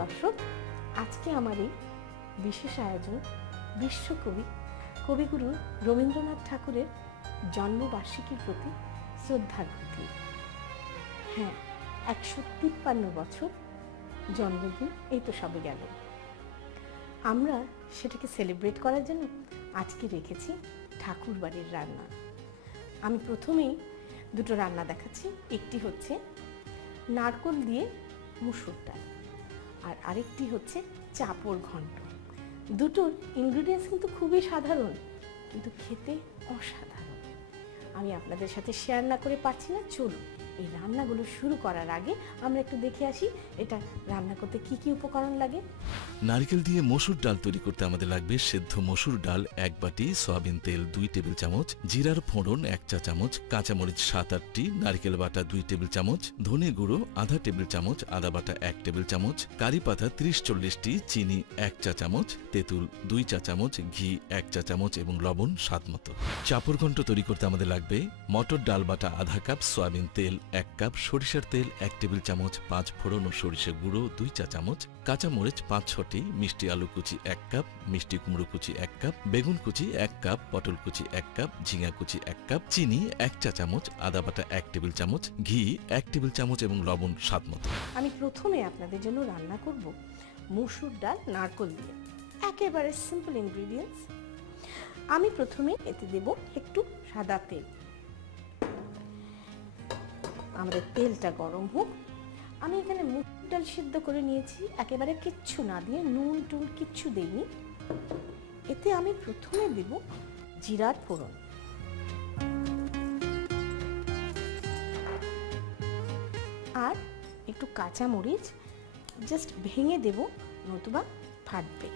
দর্শক, আজকে আমার এই বিশেষ আয়োজন বিশ্বকবি কবিগুরু রবীন্দ্রনাথ ঠাকুরের জন্মবার্ষিকীর প্রতি শ্রদ্ধার প্রতি। হ্যাঁ, 153 বছর জন্মদিন এই তো সবে গেল। আমরা সেটাকে সেলিব্রেট করার জন্য আজকে রেখেছি ঠাকুর বাড়ির রান্না। আমি প্রথমেই দুটো রান্না দেখাচ্ছি। একটি হচ্ছে নারকোল দিয়ে মুসুর ডাল, আর আরেকটি হচ্ছে চাপড় ঘন্ট। দুটোর ইনগ্রিডিয়েন্টস কিন্তু খুবই সাধারণ, কিন্তু খেতে অসাধারণ। আমি আপনাদের সাথে শেয়ার না করে পারছি না। চলুন এই রান্নাগুলো শুরু করার আগে আমরা একটু দেখে আসি এটা রান্না করতে কি কি উপকরণ লাগে। নারকেল দিয়ে মসুর ডাল তৈরি করতে আমাদের লাগবে সেদ্ধ মসুর ডাল 1 বাটি, সয়াবিন তেল 2 টেবিল চামচ, জিরার ফোড়ন 1 চা চামচ, কাঁচামরিচ 7-8টি, নারকেল বাটা 2 টেবিল চামচ, ধনে গুঁড়ো আধা টেবিল চামচ, আদা বাটা 1 টেবিল চামচ, কারি পাতা 30-40টি, চিনি 1 চা চামচ, তেঁতুল 2 চা চামচ, ঘি 1 চা চামচ এবং লবণ স্বাদ মতো। চাপড় ঘন্ট তৈরি করতে আমাদের লাগবে মটর ডাল বাটা আধা কাপ, সয়াবিন তেল 1 কাপ, সরিষার তেল 1 টেবিল চামচ, 5 ফোড়ন ও সরিষা গুঁড়ো 2 চা চামচ, কাঁচামরিচ 5-6টি, মিষ্টি আলু কুচি 1 কাপ, মিষ্টি কুমড়ো কুচি 1 কাপ, বেগুন কুচি 1 কাপ, পটল কুচি 1 কাপ, ঝিঙা কুচি 1 কাপ, চিনি 1 চা চামচ, আদা বাটা 1 টেবিল চামচ, ঘি 1 টেবিল চামচ এবং লবণ স্বাদ মতো। আমি প্রথমে আপনাদের জন্য রান্না করব মসুর ডাল নারকোল দিয়ে। একেবারে সিম্পল ইনগ্রিডিয়েন্টস। আমি প্রথমে এতে দেব একটু সাদা তেল। আমাদের তেলটা গরম হোক। আমি এখানে মুসুর ডাল সিদ্ধ করে নিয়েছি, একেবারে কিচ্ছু না দিয়ে, নুন টুন কিচ্ছু দেইনি। এতে আমি প্রথমে দেব জিরার ফোড়ন, আর একটু কাঁচা মরিচ জাস্ট ভেঙে দেব, নতুবা ফাটবে।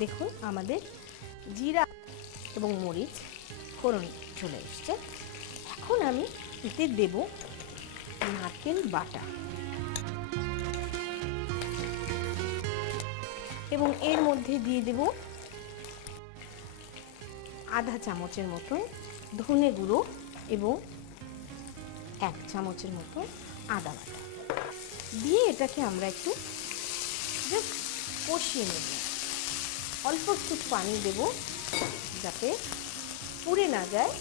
দেখুন আমাদের জিরা এবং মরিচ ফোড়ন চলে এসছে। এখন আমি এতে দেব নারকেল বাটা এবং এর মধ্যে দিয়ে দেব আধা চামচের মতো ধনে গুঁড়ো এবং 1 চামচের মতো আদা বাটা দিয়ে এটাকে আমরা একটু জাস্ট কষিয়ে নেব। অল্প একটু পানি দেব যাতে পুড়ে না যায়।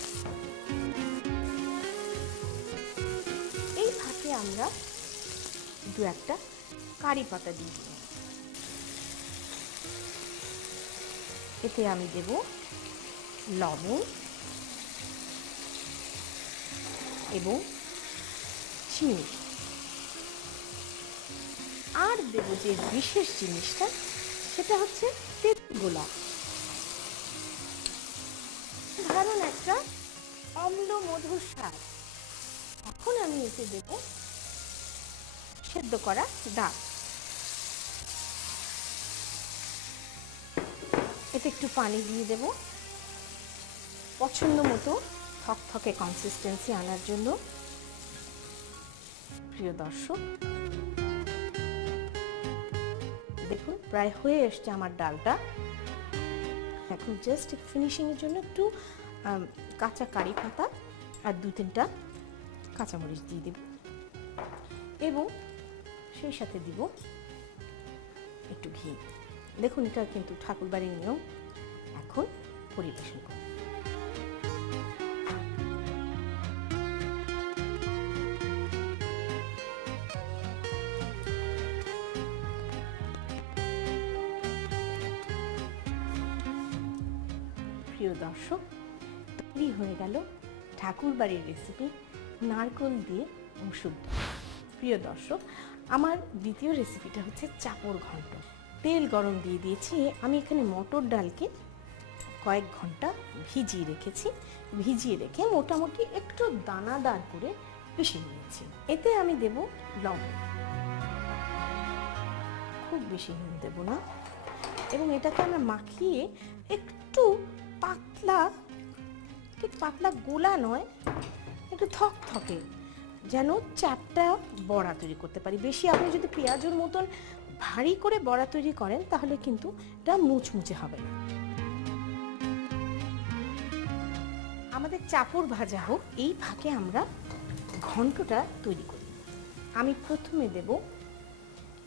এই ফাঁকে আমরা 2-1টা কারি পাতা দিয়ে দেব। এতে আমি দেব লবণ এবং চিনি, আর দেব যে বিশেষ জিনিসটা সেটা হচ্ছে তেঁতুল গোলা। সাধারণ একটা অম্ল মধুর স্বাদ। এখন আমি এতে দেব সেদ্ধ করা ডাল। এতে একটু পানি দিয়ে দেব পছন্দ মতো থকথকে কনসিস্টেন্সি আনার জন্য। প্রিয় দর্শক, দেখুন প্রায় হয়ে এসছে আমার ডালটা। এখন জাস্ট ফিনিশিং এর জন্য একটু কাঁচা কারি পাতা আর 2-3টা কাঁচামরিচ দিয়ে দেব এবং সেই সাথে দিব একটু ঘি। দেখুন এটা কিন্তু ঠাকুরবাড়ির নিয়ম। এখন পরিবেশন করব। প্রিয় দর্শক, তৈরি হয়ে গেল ঠাকুরবাড়ির রেসিপি নারকোল দিয়ে মসুর ডাল। প্রিয় দর্শক, আমার দ্বিতীয় রেসিপিটা হচ্ছে চাপড় ঘন্ট। তেল গরম দিয়ে দিয়েছি। আমি এখানে মটর ডালকে কয়েক ঘন্টা ভিজিয়ে রেখেছি। ভিজিয়ে রেখে মোটামুটি একটু দানাদার করে পিষে নিয়েছি। এতে আমি দেব লবণ, খুব বেশি নুন দেব না, এবং এটাকে আমরা মাখিয়ে একটু পাতলা, ঠিক পাতলা গোলা নয়, একটু থকথকে, যেন চাপটা বড়া তৈরি করতে পারি। বেশি আপনি যদি পেঁয়াজের মতন ভারী করে বড়া তৈরি করেন তাহলে কিন্তু এটা মুচমুচে হবে না। আমাদের চাপড় ভাজা হোক, এই ফাঁকে আমরা ঘন্টটা তৈরি করি। আমি প্রথমে দেব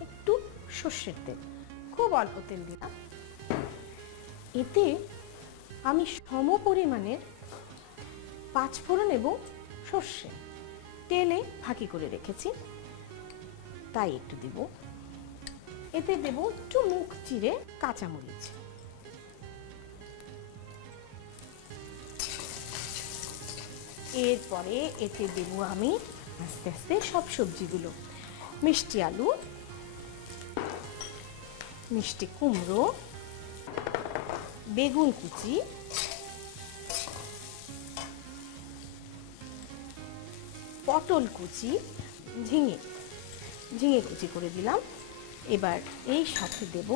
একটু সর্ষের তেল, খুব অল্প তেল দিলাম। এতে আমি সম পরিমাণের পাঁচফোড়ন এবং সর্ষে তেলে ফাঁকি করে রেখেছি, তাই একটু দেব। এতে দেব একটু মুখ চিরে কাঁচামরিচ, এরপরে এতে দেব আমি আস্তে আস্তে সব সবজিগুলো, মিষ্টি আলু, মিষ্টি কুমড়ো, বেগুন কুচি, পটল কুচি, ঝিঙে কুচি করে দিলাম। এবার এই সাথে দেব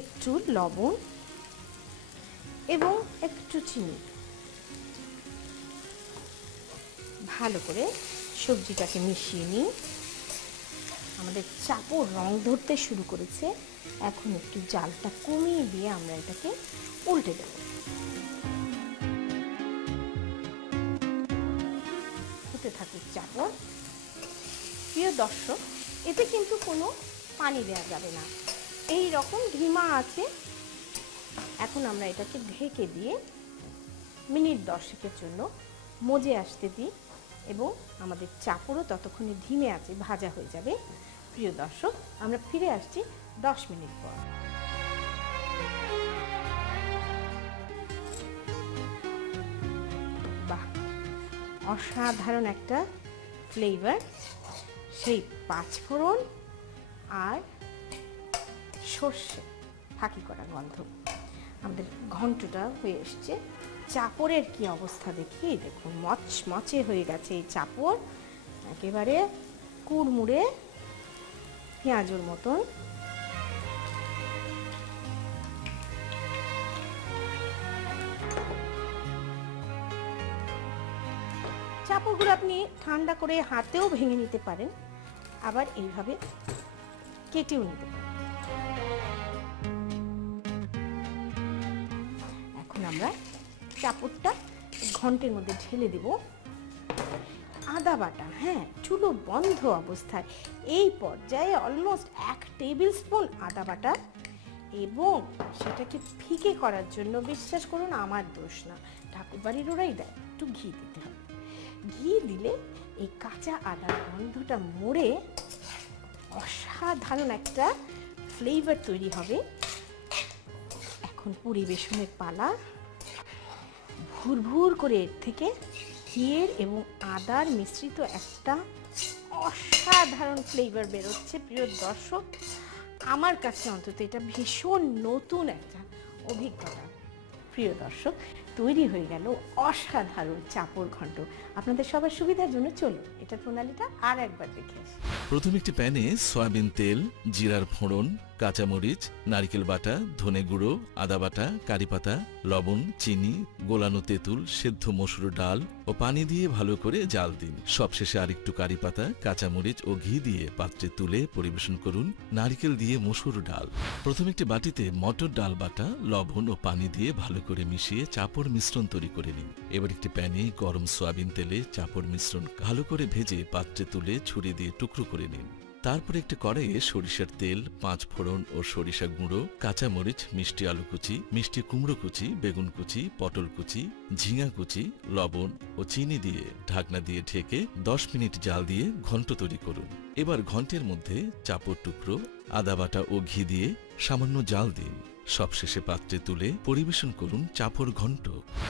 একটু লবণ এবং একটু চিনি। ভালো করে সবজিটাকে মিশিয়ে নিই। আমাদের চাপড় রং ধরতে শুরু করেছে, এখন একটু জালটা কমিয়ে দিয়ে আমরা এটাকে উল্টে দেব। হতে থাকুক চাপড়। প্রিয় দর্শক, এতে কিন্তু কোনো পানি দেওয়া যাবে না, এই রকম ধিমা আছে। এখন আমরা এটাকে ঢেকে দিয়ে মিনিট 10-এর জন্য মজে আসতে দিই এবং আমাদের চাপড়ও ততক্ষণে ধিমে আছে ভাজা হয়ে যাবে। প্রিয় দর্শক, আমরা ফিরে আসছি 10 মিনিট পর। বাহ, অসাধারণ একটা ফ্লেভার, সেই পাঁচফোড়ন আর সর্ষে ফাঁকি করা গন্ধ। আমাদের ঘন্টটা হয়ে এসছে। চাপড়ের কি অবস্থা দেখি, দেখুন মচমচে হয়ে গেছে এই চাপড়, একেবারে কুড়মুড়ে পেঁয়াজের মতন। চাপড়গুলো আপনি ঠান্ডা করে হাতেও ভেঙে নিতে পারেন, আবার এইভাবে কেটেও নিতে পারেন। এখন আমরা চাপড়টা ঘন্টের মধ্যে ঢেলে দেব। আদা বাটা, হ্যাঁ, চুলো বন্ধ অবস্থায় এই পর্যায়ে অলমোস্ট 1 টেবিল স্পুন আদা বাটা, এবং সেটাকে ফিকে করার জন্য, বিশ্বাস করুন আমার দোষ না, ঠাকুরবাড়ির ওরাই দেয়, একটু ঘি দিতে হবে। ঘি দিলে এই কাঁচা আদার গন্ধটা মরে অসাধারণ একটা ফ্লেভার তৈরি হবে। এখন পরিবেশনের পালা। ভুরভুর করে এর থেকে ঘিয়ের এবং আদার মিশ্রিত একটা অসাধারণ ফ্লেভার বেরোচ্ছে। প্রিয় দর্শক, আমার কাছে অন্তত এটা ভীষণ নতুন একটা অভিজ্ঞতা। প্রিয় দর্শক, তৈরি হয়ে গেল অসাধারণ চাপড় ঘন্ট। আপনাদের সবার সুবিধার জন্য চলুন এটার প্রণালীটা আর একবার দেখে আসি। প্রথমে একটি প্যানে সয়াবিন তেল, জিরার ফোড়ন, কাঁচামরিচ, নারকেল বাটা, ধনে গুঁড়ো, আদা বাটা, কারি পাতা, লবণ, চিনি, গোলানো তেঁতুল, সেদ্ধ মসুর ডাল ও পানি দিয়ে ভালো করে জাল দিন। সবশেষে আরেকটু কারি পাতা, কাঁচামরিচ ও ঘি দিয়ে পাত্রে তুলে পরিবেশন করুন নারকেল দিয়ে মসুর ডাল। প্রথমে একটি বাটিতে মটর ডাল বাটা, লবণ ও পানি দিয়ে ভালো করে মিশিয়ে চাপড় মিশ্রণ তৈরি করে নিন। এবার একটি প্যানে গরম সয়াবিন তেলে চাপড় মিশ্রণ ভালো করে ভেজে পাত্রে তুলে ছুরি দিয়ে টুকরো করে নিন। তারপর একটি কড়াইয়ে সরিষার তেল, পাঁচফোড়ন ও সরিষা গুঁড়ো, কাঁচামরিচ, মিষ্টি আলু কুচি, মিষ্টি কুমড়ো কুচি, বেগুন কুচি, পটল কুচি, ঝিঙা কুচি, লবণ ও চিনি দিয়ে ঢাকনা দিয়ে ঢেকে 10 মিনিট জাল দিয়ে ঘন্ট তৈরি করুন। এবার ঘন্টের মধ্যে চাপড় টুকরো, আদা বাটা ও ঘি দিয়ে সামান্য জাল দিন। সবশেষে পাত্রে তুলে পরিবেশন করুন চাপড় ঘন্ট।